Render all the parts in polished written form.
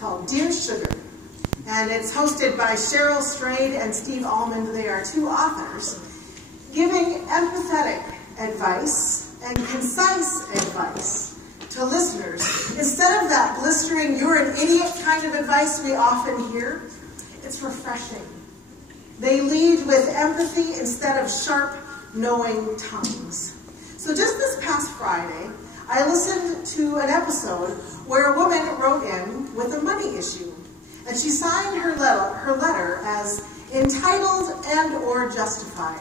called Dear Sugar. And it's hosted by Cheryl Strayed and Steve Almond. They are two authors giving empathetic advice and concise advice to listeners. Instead of that blistering, you're an idiot kind of advice we often hear, it's refreshing. They lead with empathy instead of sharp, knowing tongues. So just this past Friday, I listened to an episode where a woman wrote in with a money issue. And she signed her letter as entitled and or justified.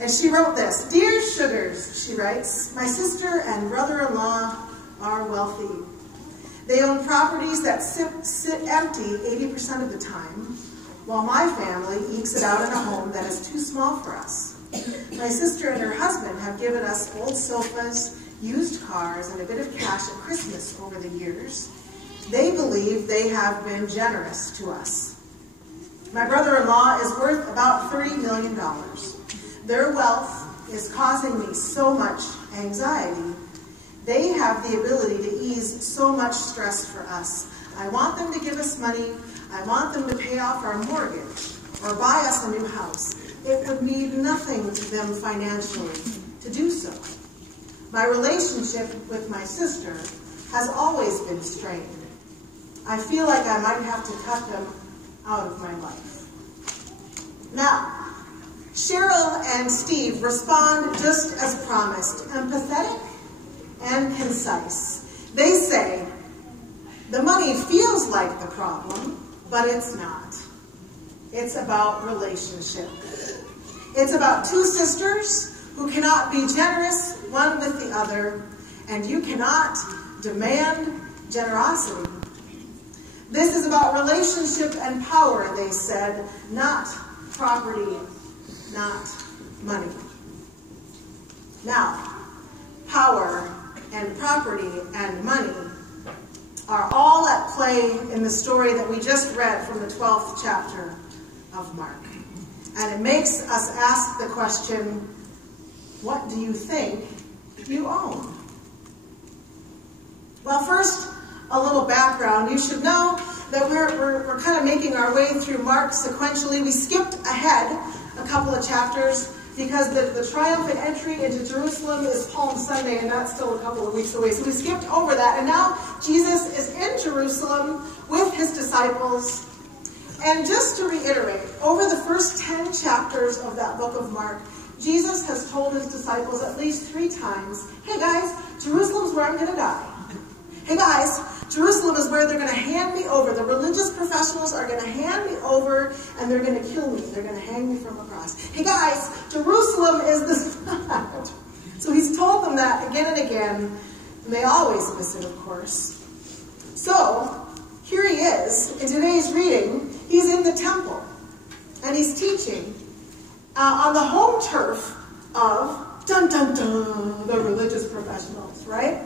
And she wrote this: Dear Sugars, she writes, my sister and brother-in-law are wealthy. They own properties that sit empty 80% of the time, while my family ekes it out in a home that is too small for us. My sister and her husband have given us old sofas, used cars, and a bit of cash at Christmas over the years. They believe they have been generous to us. My brother-in-law is worth about $30 million. Their wealth is causing me so much anxiety. They have the ability to ease so much stress for us. I want them to give us money. I want them to pay off our mortgage or buy us a new house. It would mean nothing to them financially to do so. My relationship with my sister has always been strained. I feel like I might have to cut them out of my life. Now, Cheryl and Steve respond just as promised, empathetic and concise. They say, the money feels like the problem, but it's not. It's about relationship. It's about two sisters who cannot be generous one with the other, and you cannot demand generosity. This is about relationship and power, they said, not property, not money. Now, power and property and money are all at play in the story that we just read from the 12th chapter of Mark. And it makes us ask the question, what do you think you own? Well, first, a little background. You should know that we're kind of making our way through Mark sequentially. We skipped ahead a couple of chapters because the triumphant entry into Jerusalem is Palm Sunday, and that's still a couple of weeks away. So we skipped over that, and now Jesus is in Jerusalem with his disciples. And just to reiterate, over the first 10 chapters of that book of Mark, Jesus has told his disciples at least 3 times, hey guys, Jerusalem's where I'm going to die. Hey guys, Jerusalem is where they're going to hand me over. The religious professionals are going to hand me over and they're going to kill me. They're going to hang me from a cross. Hey guys, Jerusalem is the spot. So he's told them that again and again, and they always miss it, of course. So here he is in today's reading. He's in the temple and he's teaching on the home turf of, dun dun dun, the religious professionals, right?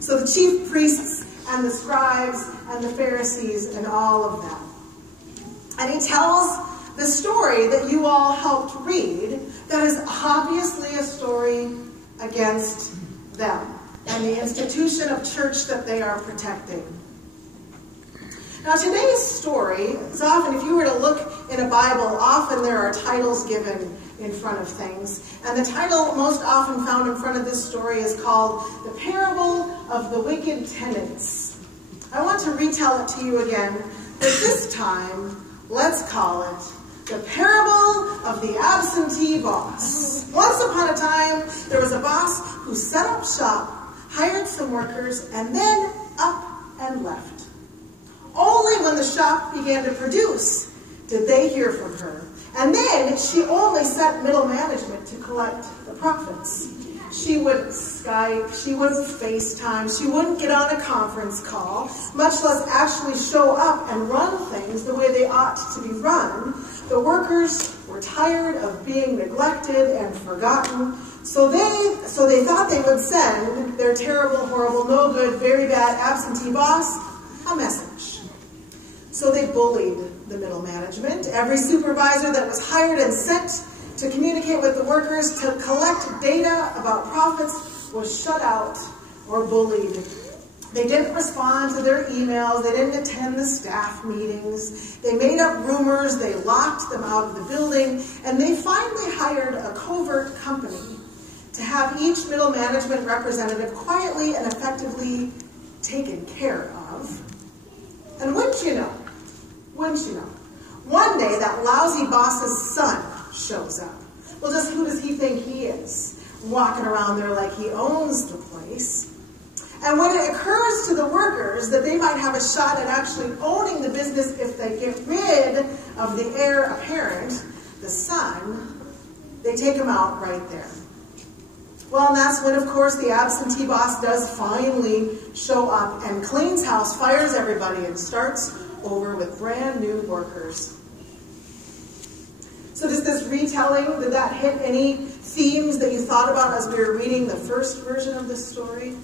So the chief priests and the scribes and the Pharisees and all of them. And he tells the story that you all helped read that is obviously a story against them and the institution of church that they are protecting. Now today's story is often, if you were to look in a Bible, often there are titles given in front of things. And the title most often found in front of this story is called The Parable of the Wicked Tenants. I want to retell it to you again, but this time, let's call it The Parable of the Absentee Boss. Once upon a time, there was a boss who set up shop, hired some workers, and then up and left. Only when the shop began to produce did they hear from her. And then she only sent middle management to collect the profits. She wouldn't Skype, she wouldn't FaceTime, she wouldn't get on a conference call, much less actually show up and run things the way they ought to be run. The workers were tired of being neglected and forgotten, so they thought they would send their terrible, horrible, no good, very bad absentee boss a message. So they bullied the middle management. Every supervisor that was hired and sent to communicate with the workers to collect data about profits was shut out or bullied. They didn't respond to their emails. They didn't attend the staff meetings. They made up rumors. They locked them out of the building. And they finally hired a covert company to have each middle management representative quietly and effectively taken care of. And wouldn't you know, one day that lousy boss's son shows up. Well, just who does he think he is? Walking around there like he owns the place. And when it occurs to the workers that they might have a shot at actually owning the business if they get rid of the heir apparent, the son, they take him out right there. Well, and that's when, of course, the absentee boss does finally show up and cleans house, fires everybody, and starts over with brand new workers. So does this retelling, did that hit any themes that you thought about as we were reading the first version of this story?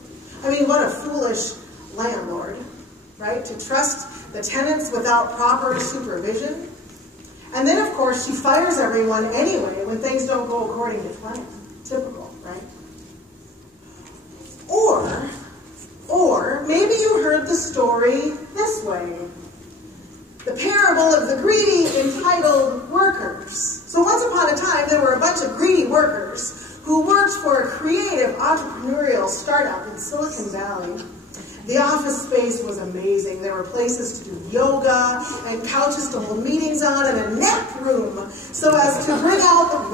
I mean, what a foolish landlord, right? To trust the tenants without proper supervision. And then, of course, she fires everyone anyway when things don't go according to plan. Typical, right? Or maybe you heard the story this way. The parable of the greedy, entitled workers. So once upon a time, there were a bunch of greedy workers who worked for a creative entrepreneurial startup in Silicon Valley. The office space was amazing. There were places to do yoga and couches to hold meetings on and a nap room so as to bring out the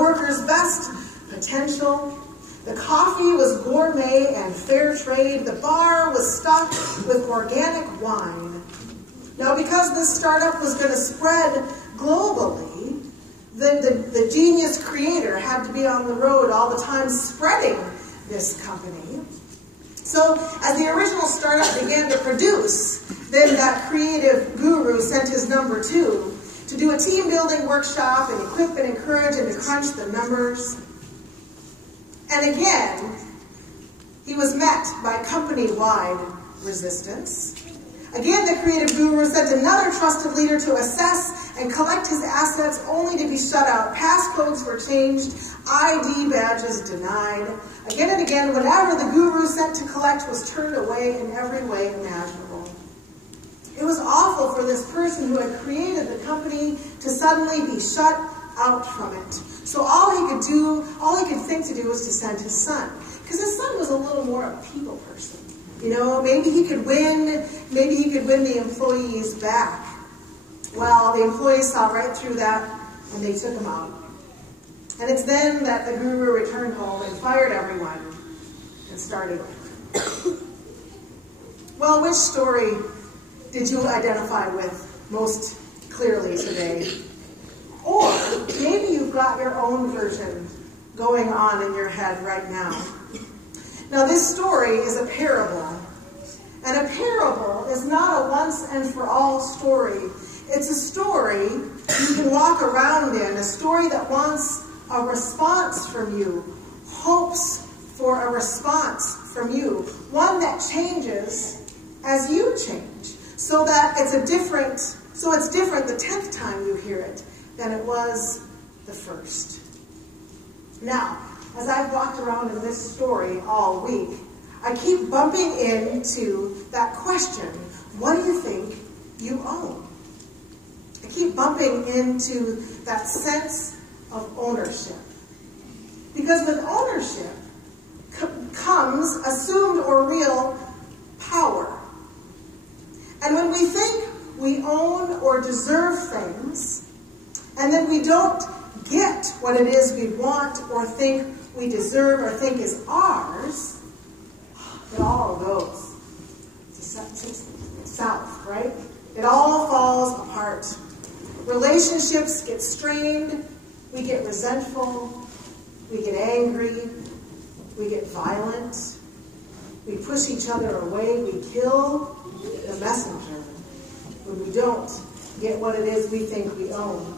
workers' best potential. The coffee was gourmet and fair trade. The bar was stocked with organic wine. Now, because this startup was going to spread globally, the genius creator had to be on the road all the time spreading this company. So as the original startup began to produce, then that creative guru sent his number 2 to do a team building workshop and equip and encourage and to crunch the numbers. And again, he was met by company-wide resistance. Again, the creative guru sent another trusted leader to assess and collect his assets only to be shut out. Passcodes were changed, ID badges denied. Again and again, whatever the guru sent to collect was turned away in every way imaginable. It was awful for this person who had created the company to suddenly be shut out from it. So all he could think to do was to send his son. Because his son was a little more of a people person. You know, maybe he could win the employees back. Well, the employees saw right through that, and they took him out. And it's then that the guru returned home and fired everyone and started over. Well, which story did you identify with most clearly today? Or maybe you've got your own version going on in your head right now. Now, this story is a parable. And a parable is not a once-and-for-all story. It's a story you can walk around in, a story that wants a response from you, hopes for a response from you, one that changes as you change, so that it's different the 10th time you hear it than it was the first. Now, as I've walked around in this story all week, I keep bumping into that question, what do you think you own? I keep bumping into that sense of ownership. Because with ownership comes assumed or real power. And when we think we own or deserve things, and then we don't get what it is we want or think we deserve or think is ours, it all goes south, right? It all falls apart. Relationships get strained, we get resentful, we get angry, we get violent, we push each other away, we kill the messenger when we don't get what it is we think we own.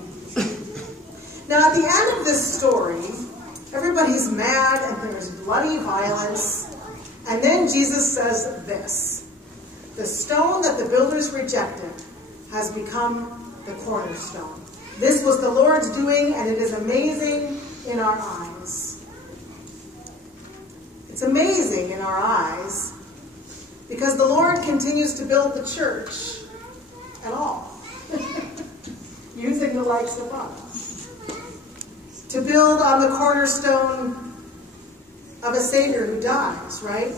Now, at the end of this story, everybody's mad and there's bloody violence. And then Jesus says this: the stone that the builders rejected has become the cornerstone. This was the Lord's doing, and it is amazing in our eyes. It's It's amazing in our eyes because the Lord continues to build the church at all, using the likes of us, to build on the cornerstone of a Savior who dies, right?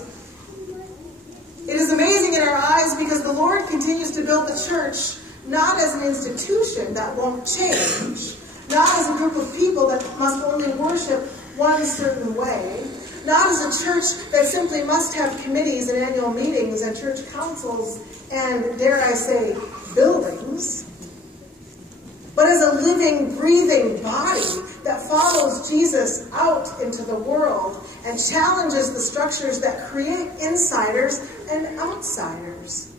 It is amazing in our eyes because the Lord continues to build the church not as an institution that won't change, not as a group of people that must only worship one certain way, not as a church that simply must have committees and annual meetings and church councils and, dare I say, buildings, but as a living, breathing body that follows Jesus out into the world and challenges the structures that create insiders and outsiders.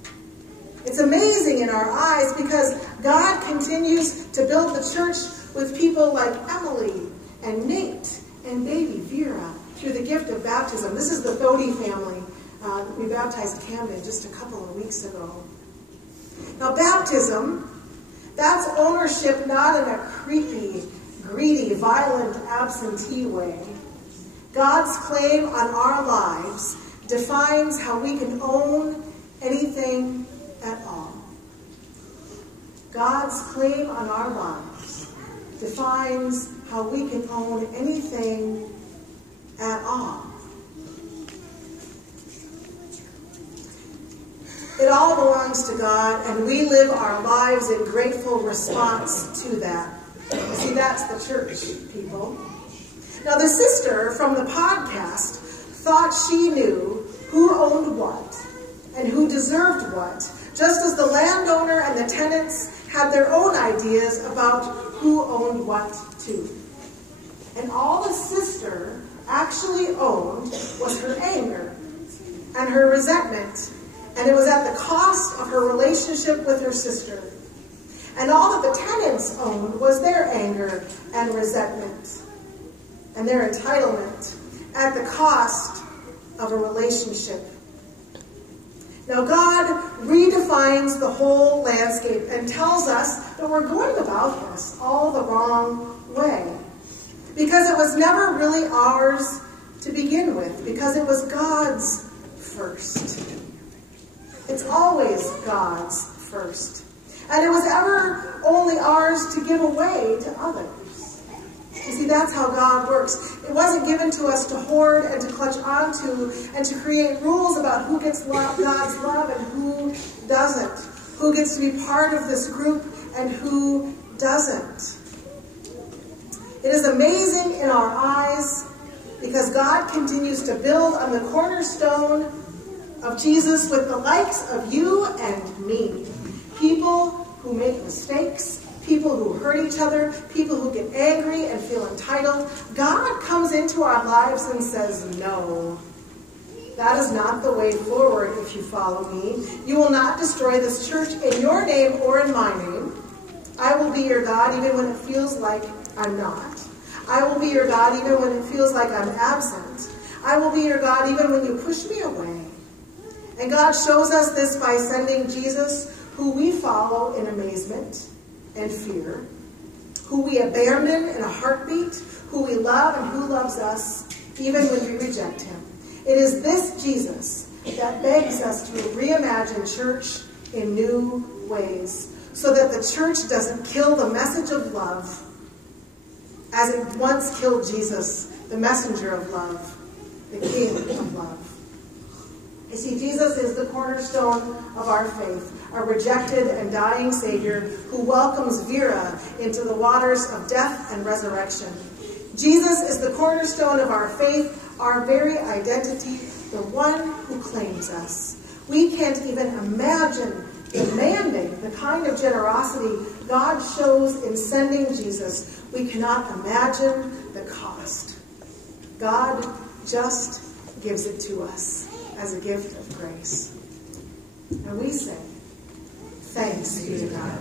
It's amazing in our eyes because God continues to build the church with people like Emily and Nate and baby Vera through the gift of baptism. This is the Thody family. We baptized Camden just a couple of weeks ago. Now, baptism, that's ownership not in a creepy, greedy, violent, absentee way. God's claim on our lives defines how we can own anything at all. God's claim on our lives defines how we can own anything at all. It all belongs to God, and we live our lives in grateful response to that. You see, that's the church, people. Now, the sister from the podcast thought she knew who owned what and who deserved what, just as the landowner and the tenants had their own ideas about who owned what too. And all the sister actually owned was her anger and her resentment, and it was at the cost of her relationship with her sister. And all that the tenants owned was their anger and resentment and their entitlement at the cost of a relationship. Now God redefines the whole landscape and tells us that we're going about this all the wrong way. Because it was never really ours to begin with, because it was God's first. It's always God's first. And it was ever only ours to give away to others. You see, that's how God works. It wasn't given to us to hoard and to clutch onto and to create rules about who gets God's love and who doesn't, who gets to be part of this group and who doesn't. It is amazing in our eyes because God continues to build on the cornerstone of Jesus with the likes of you and me. People who make mistakes, people who hurt each other, people who get angry and feel entitled. God comes into our lives and says, no, that is not the way forward if you follow me. You will not destroy this church in your name or in my name. I will be your God even when it feels like I'm not. I will be your God even when it feels like I'm absent. I will be your God even when you push me away. And God shows us this by sending Jesus, who we follow in amazement and fear, who we abandon in a heartbeat, who we love and who loves us even when we reject him. It is this Jesus that begs us to reimagine church in new ways so that the church doesn't kill the message of love as it once killed Jesus, the messenger of love, the King of love. You see, Jesus is the cornerstone of our faith, a rejected and dying Savior who welcomes Vera into the waters of death and resurrection. Jesus is the cornerstone of our faith, our very identity, the one who claims us. We can't even imagine demanding the kind of generosity God shows in sending Jesus. We cannot imagine the cost. God just gives it to us as a gift of grace. And we say, thanks be to God.